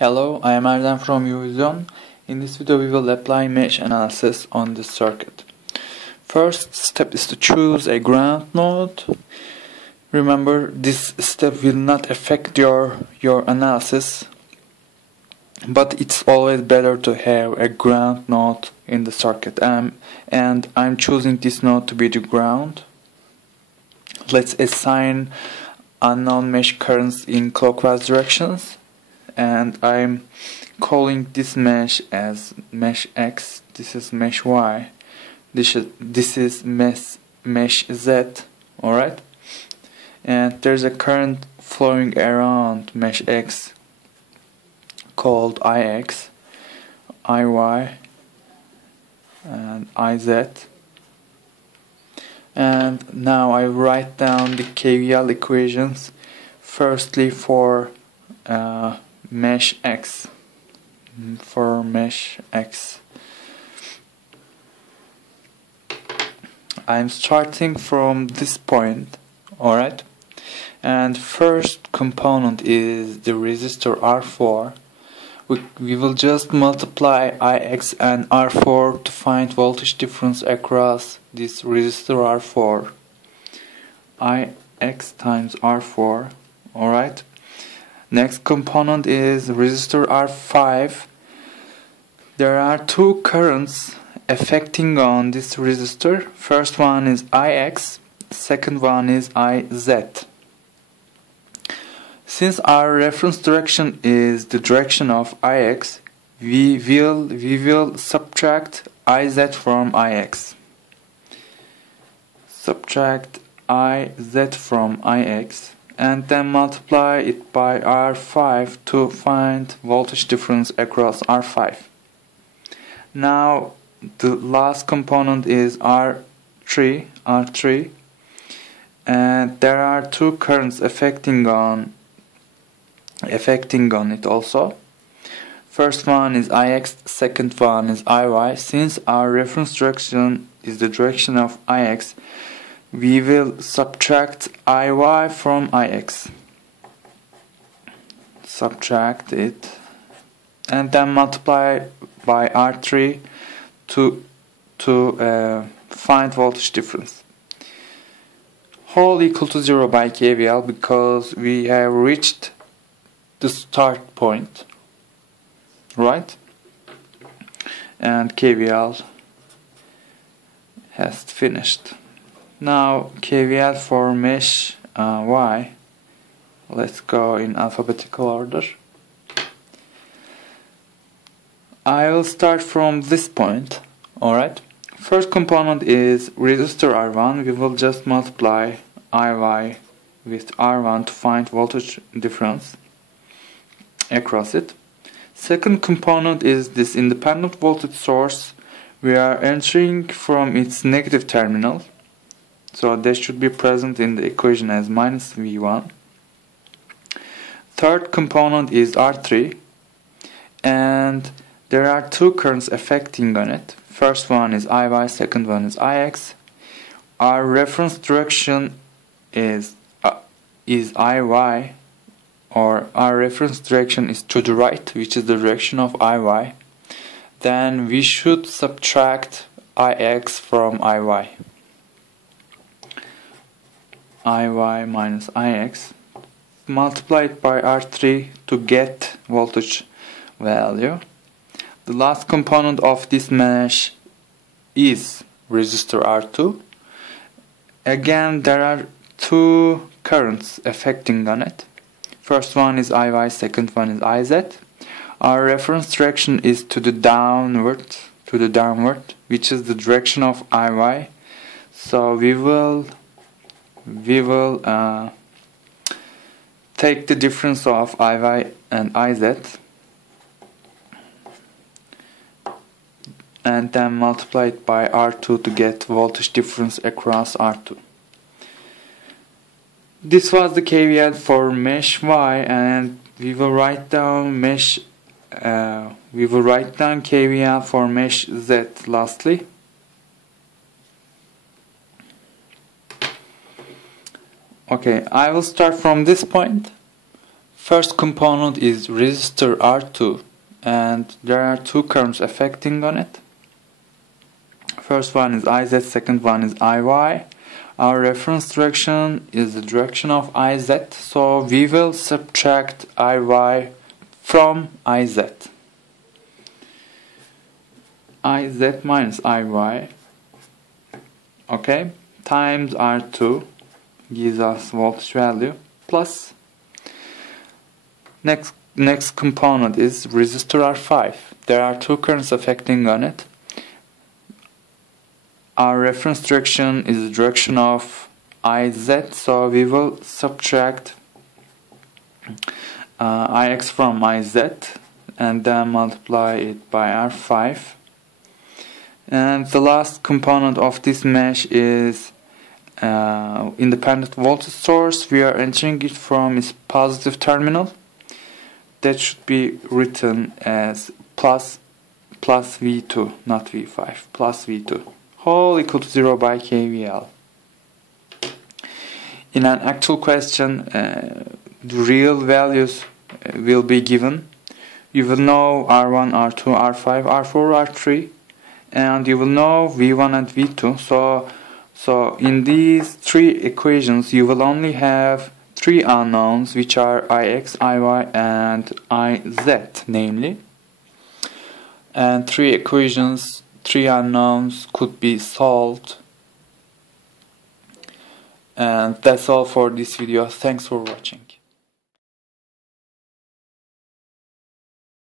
Hello, I am Erdem from UVision. In this video we will apply mesh analysis on this circuit. First step is to choose a ground node. Remember, this step will not affect your analysis, but it's always better to have a ground node in the circuit. And I'm choosing this node to be the ground. Let's assign unknown mesh currents in clockwise directions. And I'm calling this mesh as mesh X, this is mesh Y, this is mesh Z, alright? And there's a current flowing around mesh X called IX, IY, and IZ. And now I write down the KVL equations, firstly for mesh X. I'm starting from this point, alright? And first component is the resistor R4. We will just multiply IX and R4 to find voltage difference across this resistor R4. IX times R4, alright? Next component is resistor R5. There are two currents affecting on this resistor. First one is IX, second one is IZ. Since our reference direction is the direction of IX, we will subtract IZ from IX. Subtract IZ from IX. And then multiply it by R5 to find voltage difference across R5. Now the last component is R3, and there are two currents affecting on it also. First one is IX, second one is IY. Since our reference direction is the direction of IX, we will subtract IY from IX. Subtract it and then multiply by R3 to find voltage difference. Whole equal to 0 by KVL because we have reached the start point, right? And KVL has finished. Now KVL for mesh Y. Let's go in alphabetical order. I will start from this point, alright? First component is resistor R1. We will just multiply IY with R1 to find voltage difference across it. Second component is this independent voltage source. We are entering from its negative terminal. So they should be present in the equation as minus V1. Third component is R3, and there are two currents affecting on it. First one is IY, second one is IX. Our reference direction is IY, or our reference direction is to the right, which is the direction of IY. Then we should subtract IX from IY. IY minus IX, multiply it by R3 to get voltage value. The last component of this mesh is resistor R2. Again, there are two currents affecting on it. First one is IY, second one is IZ. Our reference direction is to the downward, which is the direction of IY. So we will take the difference of IY and IZ and then multiply it by R2 to get voltage difference across R2. This was the KVL for mesh Y, and we will write down KVL for mesh Z lastly. Okay, I will start from this point. First component is resistor R2, and there are two currents affecting on it. First one is IZ, second one is IY. Our reference direction is the direction of IZ, so we will subtract IY from IZ. IZ minus IY, okay, times R2 gives us voltage value, plus next component is resistor R5. There are two currents affecting on it. Our reference direction is the direction of IZ, so we will subtract IX from IZ and then multiply it by R5. And the last component of this mesh is independent voltage source. We are entering it from its positive terminal. That should be written as plus V2, not V5, plus V2, whole equal to 0 by KVL. In an actual question, the real values will be given. You will know R1, R2, R5, R4, R3, and you will know V1 and V2. So in these three equations, you will only have three unknowns, which are Ix, Iy, and Iz, namely. And three equations, three unknowns could be solved. And that's all for this video. Thanks for watching.